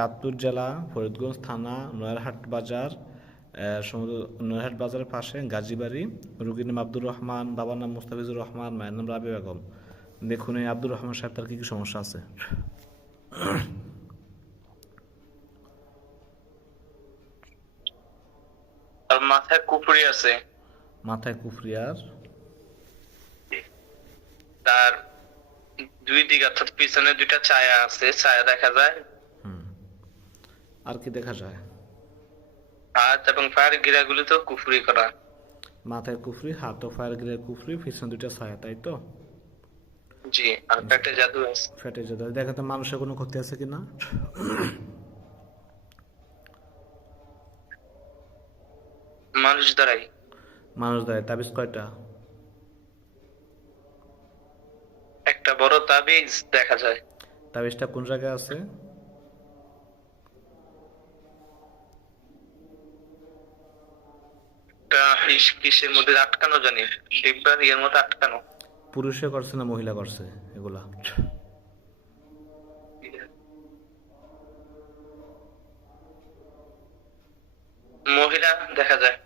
চাঁদপুর জেলা ফরিদগঞ্জ থানা নয়ারহাট বাজার সমুদ্র নয়ারহাট বাজারের পাশে গাজীবাড়ি রুগীর নাম আব্দুর রহমান বাবার নাম মুস্তাফিজুর রহমান মায়ের নাম রাবি বেগম। দেখুন এই আব্দুর রহমান সাহেব তার কী কী সমস্যা আছে। আর মাথায় কুপুরি আছে। মাথায় কুফরিয়ার তার দুই দিক অর্থাৎ পিছনে দুইটা ছায়া আছে ছায়া দেখা যায়। আর কি দেখা যায়? হাত এবং পায়ের গিরাগুলিতেও কুফরি করা। মাথায় কুফরি হাত ও কুফরি পিছনে দুইটা ছায়া তাই তো? জি আর পেটে জাদু আছে। ফেটে যেতে দেখাতে মানুষের কোনো ক্ষতি আছে কি না? মানুষ দ্বারাই। মানুষ দেয় তাবিজ কয়টা? একটা বড় তাবিজ দেখা যায়। তাবিজটা কোন জায়গায় আছে? কিসের মধ্যে আটকানো জানি ডিব্বার ইয়ের মধ্যে আটকানো। পুরুষে করছে না মহিলা করছে এগুলা? মহিলা দেখা যায়।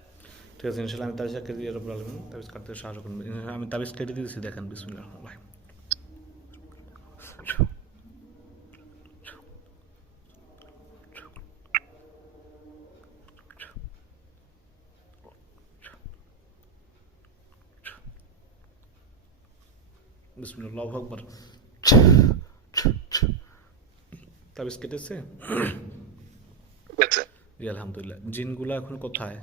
ঠিক আছে ইনশাল্লাহ আমি তাবিজ কেটে দিয়ে রব্বুল আলামিন তাবিজ কাটতে সাহায্য করবেন। আমি তাবিজ কেটে দিয়েছি দেখেন বিসমিল্লাহ রহমানির বিসমিল্লাহ আকবার। তাবিজ কেটেছে? জি আলহামদুলিল্লাহ। জিনগুলা এখন কোথায়?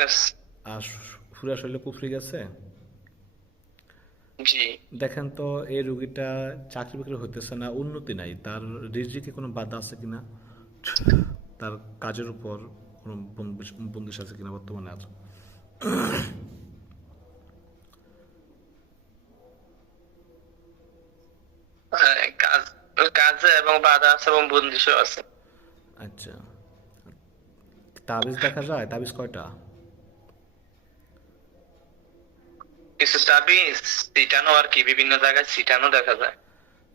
গেছে। আর ফুরা শরীরে কুফরি গেছে? জি। দেখেন তো এই রুগীটা চাকরি বাকরি হইতেছে না উন্নতি নাই। তার রিজিকে কোনো বাধা আছে কিনা? তার কাজের উপর কোনো বন্দিশ আছে কিনা বর্তমানে? আর কাজে এবং বাধা আছে এবং বন্দিশও আছে। আচ্ছা। তাবিজ দেখা যায়? তাবিজ কয়টা? কিছু তাবিজ সিটানো আর কি বিভিন্ন জায়গায় সিটানো দেখা যায়।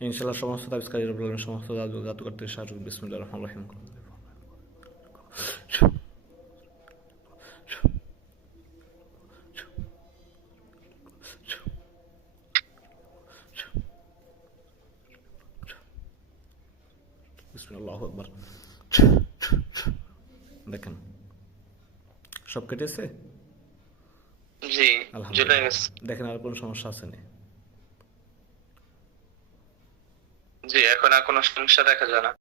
ইনশাল্লাহ সমস্ত তাবিজকারী রব্বুল আলামিন সমস্ত জাদু জাদু করতে সাহায্য বিসমিল্লাহির রহমানির রহিম। বিসমিল্লাহ দেখেন সব কেটেছে? জি দেখেন আর কোনো সমস্যা আছে না? জি এখন আর কোনো সমস্যা দেখা যায় না।